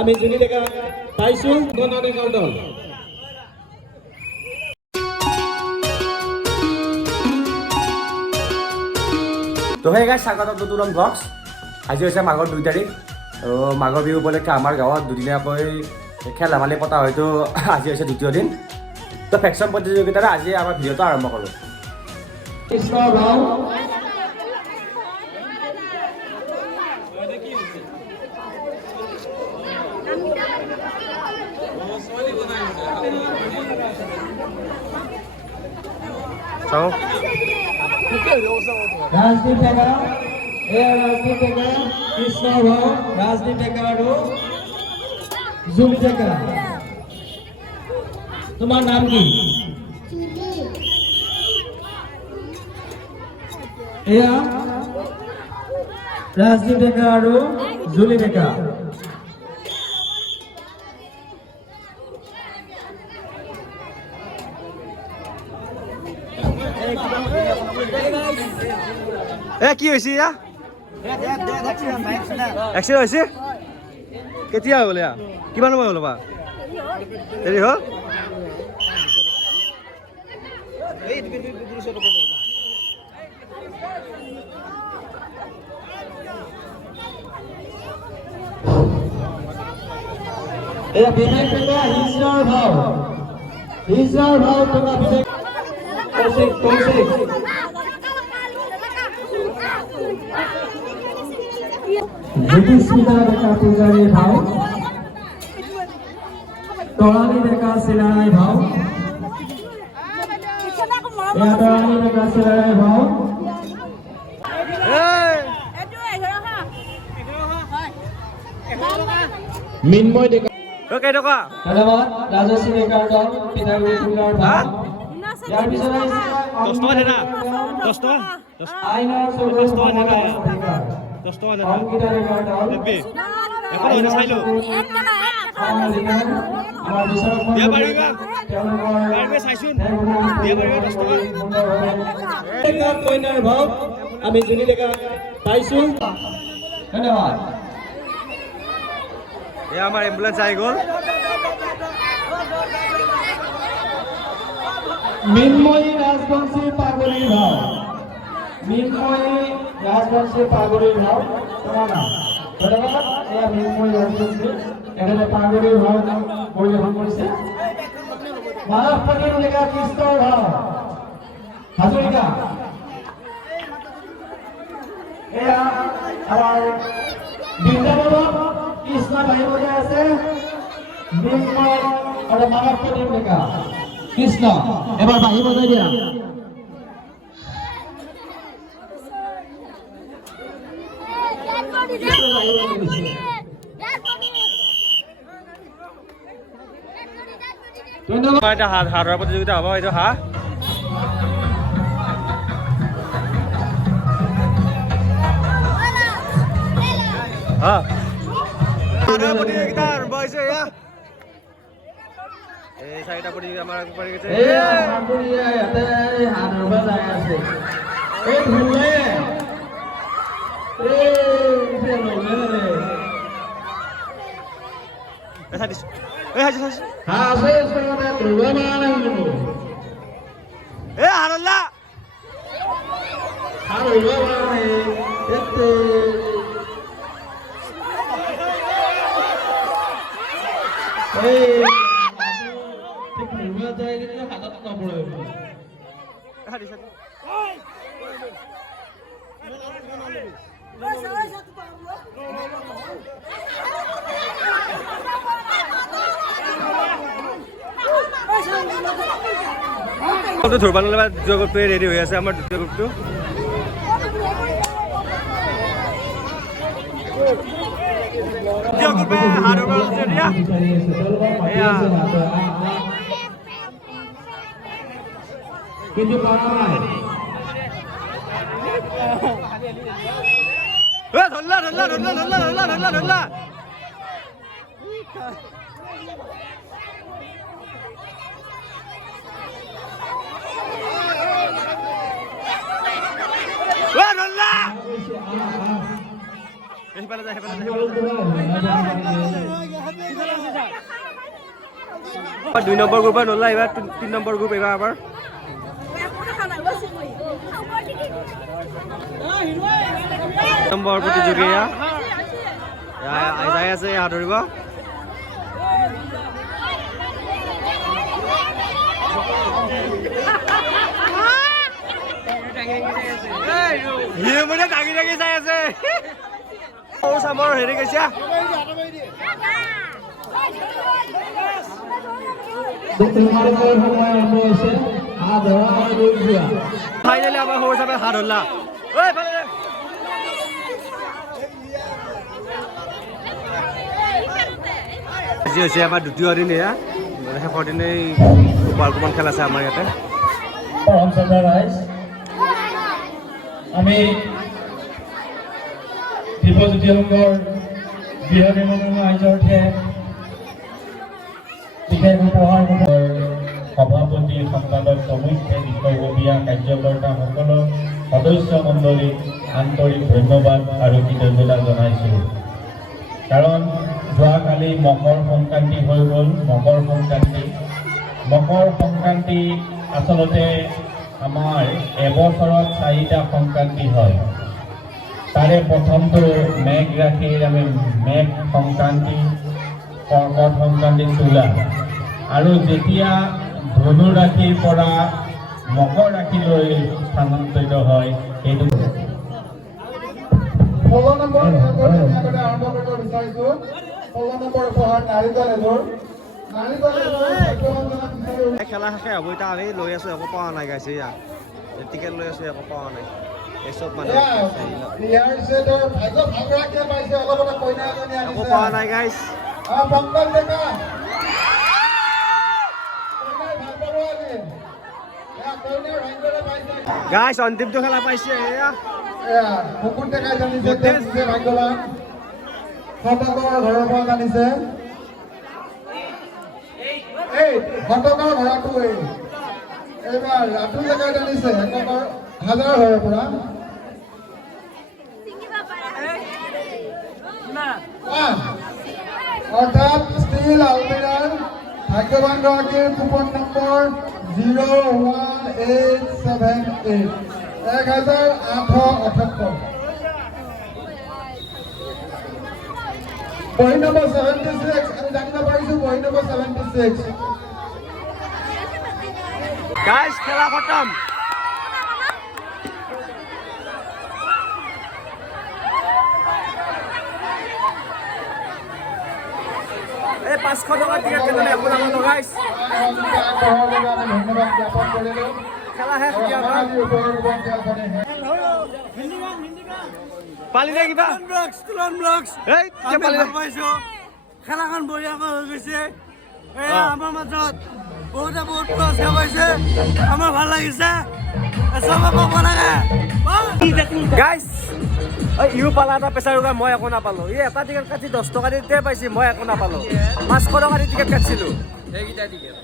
আমি জুলি ডেকা পাইছো গণ ডেকাৰ দল তো হে গাইছ স্বাগতম নতুন ব্লগছ আজি হৈছে মাঘৰ 2 তাৰিখ আৰু মাঘৰ বিহু উপলক্ষে আমাৰ গাঁৱত দুদিনীয়াকৈ খেল ধেমালি পতা হয়তো আজি হৈছে দ্বিতীয় দিন তো ফেকশ্যন প্ৰতিযোগিতাৰে আজি আমাৰ ভিডিঅ'টো আৰম্ভ কৰোঁ কৃষ্ণ ভাও চাও ৰাজদীপ ডেকা ৰাজদীপ ডেকা কৃষ্ণ ভাও ৰাজদীপ ডেকা আৰু জুলি ডেকা তোমাৰ নাম কি এয়া ৰাজদীপ ডেকা আৰু জুলি ডেকা কি হৈছে ইয়া এক্সিডেণ্ট হৈছে কেতিয়া হ'ল ইয়া কিমান সময় হ'ল বা দেৰি হ'ল এয়া বিবেক ডেকা ঈশ্বৰৰ ভাও টকা বিবেক কৌশিক জ্যোতিস্মিতা ডেকা পূজাৰীৰ ভাও তৰালী ডেকা চিলাৰায় ভাও এয়া তৰালী ডেকা চিলাৰায় ভাও মিন্ময় ডেকা কেইটকা ধন্যবাদ ৰাজশ্ৰী ডেকাৰ দল পিঠাগুৰি ফুলৰ ভাও ইয়াৰ পিছত আইনৰ অংকিতা ডেকাৰ দল কইনাৰ ভাও আমি জুলি ডেকা পাইছো ধন্যবাদ এয়া আমাৰ এম্বুলেন্স আহি গ'ল মিন্ময়ী ৰাজবংশী পাগলীৰ ভাও মিন্ময়ী ৰাজবংশী পাগলীৰ ভাও তোমাৰ নাম ধন্যবাদ এয়া মিন্ময়ী ৰাজবংশী এখেতে পাগলীৰ ভাও পৰিৱেশন কৰিছে মানৱ পতিৰ ডেকা কৃষ্ণৰ ভাও হাজৰিকা এয়া আমাৰ বৃন্দাবনত কৃষ্ণ বাহিৰ আছে মিন্ময় আৰু মানৱ পতিৰ ডেকা কৃষ্ণ এবাৰ বাহি বজাই দিয়া এটা হাৰৰ প্ৰতিযোগিতা হ'ব এইটো হাঁহ হাৰৰ প্ৰতিযোগিতা আৰম্ভ হৈছে এয়া এই চাৰিটা প্ৰতিযোগিতা আমাৰ আগত পাৰি গৈছে হাৰল্লা ধৰবা নলবা দ্বিতীয় গ্ৰুপটোৱে ৰেডি হৈ আছে আমাৰ দ্বিতীয় গ্ৰুপটো দ্বিতীয় গ্ৰুপে হাৰৰ পৰা আছে দিয়া এয়া কিন্তু ধৰলা ধৰলা ধৰলা ধৰলা ধৰলা ধৰলা ধৰলা ধৰলা 2 নম্বৰ গ্ৰুপত নলা এইবাৰ 3 নম্বৰ গ্ৰুপ এইবাৰ আমাৰ নম্বৰ প্ৰতিযোগিতা যাই আছে হাত ধৰিব হিয়ে মানে দাগি দাগি চাই আছে সৰু চামৰ হেৰি কৈছা ফাইনেলি আমাৰ সৰু চামে হাত ধৰলা আজি হৈছে আমাৰ দ্বিতীয় দিন এয়া শেষৰ দিনেই অকণমান খেল আছে আমাৰ ইয়াতে আমি দীপজ্যোতি সংঘৰ গৃহ নিৰ্মাণ আয়োজকহে বিশেষ উপহাৰ সভাপতি সম্পাদক সমুখ্যে বিষয়ববীয়া কাৰ্যকৰ্তাসকলক সদস্য মণ্ডলীক আন্তৰিক ধন্যবাদ আৰু কৃতজ্ঞতা জনাইছোঁ কাৰণ যোৱাকালি মকৰ সংক্ৰান্তি হৈ গ'ল মকৰ সংক্ৰান্তি আচলতে আমাৰ এবছৰত 4টা সংক্ৰান্তি হয় তাৰে প্ৰথমটো মেঘ ৰাশিৰ আমি মেঘ সংক্ৰান্তি কৰ্কট সংক্ৰান্তি তোলা আৰু যেতিয়া ধনু ৰাশিৰ পৰা মকৰ ৰাশিলৈ স্থানান্তৰিত হয় এইটো 16 নম্বৰ আৰম্ভ কৰিব বিচাৰিছোঁ 16 নম্বৰ উপহাৰ নাৰিকল এযোৰ খেলা শেষে হ'ব এতিয়া আমি লৈ আছোঁ একো পোৱা নাই গাইছে ইয়াত টিকেট লৈ আছোঁ একো পোৱা নাই এই চব মানে একো পোৱা নাই গাইছ গাইছ অন্তিমটো খেলা পাইছে এয়া মুকুট ডেকাই জানিছে ভাগ্যৱান শতকৰ ঘৰৰ পৰা জানিছে এই শতকৰ ঘৰটো এইবাৰ ৰাতুল ডেকাই জানিছে একৰ হাজাৰ ঘৰৰ পৰা অৰ্থাৎ ষ্টীল আলমিৰাৰ ভাগ্যৱান গৰাকীৰ কুপন নম্বৰ 01878 1878 বহি নম্বৰ 76 আমি জানিব পাৰিছোঁ বহি নম্বৰ 76 গাইছ খেলা খতম এই 500 টকা টিকেট কেনে আপোনাক লগাইছ ধন্যবাদ জ্ঞাপন কৰিলোঁ খেলা শেষ দিয়া পালি নে কিবা এই পালি পাইছোঁ খেলাখন বঢ়িয়াকৈ হৈ গৈছে আমাৰ মাজত বহুতে বহুত পুৰস্কাৰ পাইছে আমাৰ ভাল লাগিছে চবে পাব লাগে গাইছ ইউ পালা এটা প্ৰেছাৰ ৰোগা মই একো নাপালোঁ ই এটা টিকেট কাটি 10 টকা দিতে পাইছে মই একো নাপালোঁ 500 টকা দি টিকেট কাটিছিলোঁ সেইকেইটা টিকেট